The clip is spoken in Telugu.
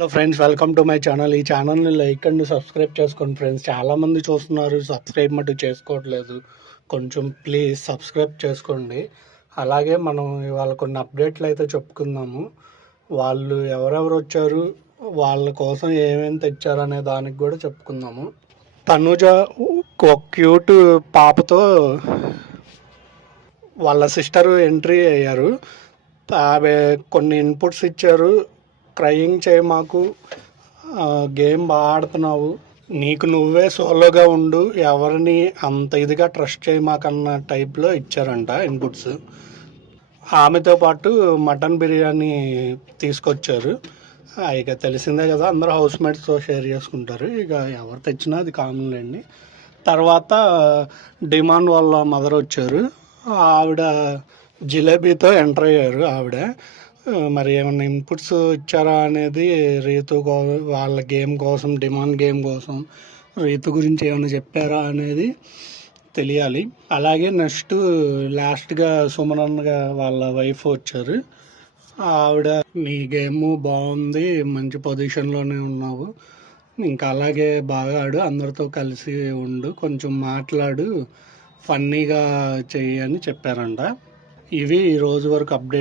Hello friends, welcome to my channel. ఈ ఛానల్ని లైక్ అండ్ సబ్స్క్రైబ్ చేసుకోండి ఫ్రెండ్స్. చాలామంది చూస్తున్నారు, సబ్స్క్రైబ్ మటు చేసుకోవట్లేదు. కొంచెం ప్లీజ్ సబ్స్క్రైబ్ చేసుకోండి. అలాగే మనం ఇవాళ కొన్ని అప్డేట్లు అయితే చెప్పుకుందాము. వాళ్ళు ఎవరెవరు వచ్చారు, వాళ్ళ కోసం ఏమేమి తెచ్చారు అనే దానికి కూడా చెప్పుకుందాము. తనుజ ఒక క్యూట్ పాపతో వాళ్ళ సిస్టర్ ఎంట్రీ అయ్యారు. ఆమె కొన్ని ఇన్పుట్స్ ఇచ్చారు. క్రయింగ్ చేయి, మాకు గేమ్ బాగా ఆడుతున్నావు, నీకు నువ్వే సోలోగా ఉండు, ఎవరిని అంత ఇదిగా ట్రస్ట్ చేయమాకన్న టైప్లో ఇచ్చారంట ఇన్పుట్స్. ఆమెతో పాటు మటన్ బిర్యానీ తీసుకొచ్చారు. ఇక తెలిసిందే కదా, అందరూ హౌస్ మేట్స్తో షేర్ చేసుకుంటారు. ఇక ఎవరు తెచ్చినా అది కామన్లేండి. తర్వాత డిమాండ్ వాళ్ళ మదర్ వచ్చారు. ఆవిడ జిలేబీతో ఎంటర్ అయ్యారు. ఆవిడ మరి ఏమన్నా ఇన్పుట్స్ ఇచ్చారా అనేది, రీతు వాళ్ళ గేమ్ కోసం, డిమాండ్ గేమ్ కోసం రీతు గురించి ఏమైనా చెప్పారా అనేది తెలియాలి. అలాగే నెక్స్ట్ లాస్ట్గా సుమనన్నగా వాళ్ళ వైఫ్ వచ్చారు. ఆవిడ, నీ గేమ్ బాగుంది, మంచి పొజిషన్లోనే ఉన్నావు, ఇంకా అలాగే బాగా ఆడు, అందరితో కలిసి ఉండు, కొంచెం మాట్లాడు, ఫన్నీగా చెయ్యి అని చెప్పారంట. ఇవి ఈ రోజు వరకు అప్డేట్.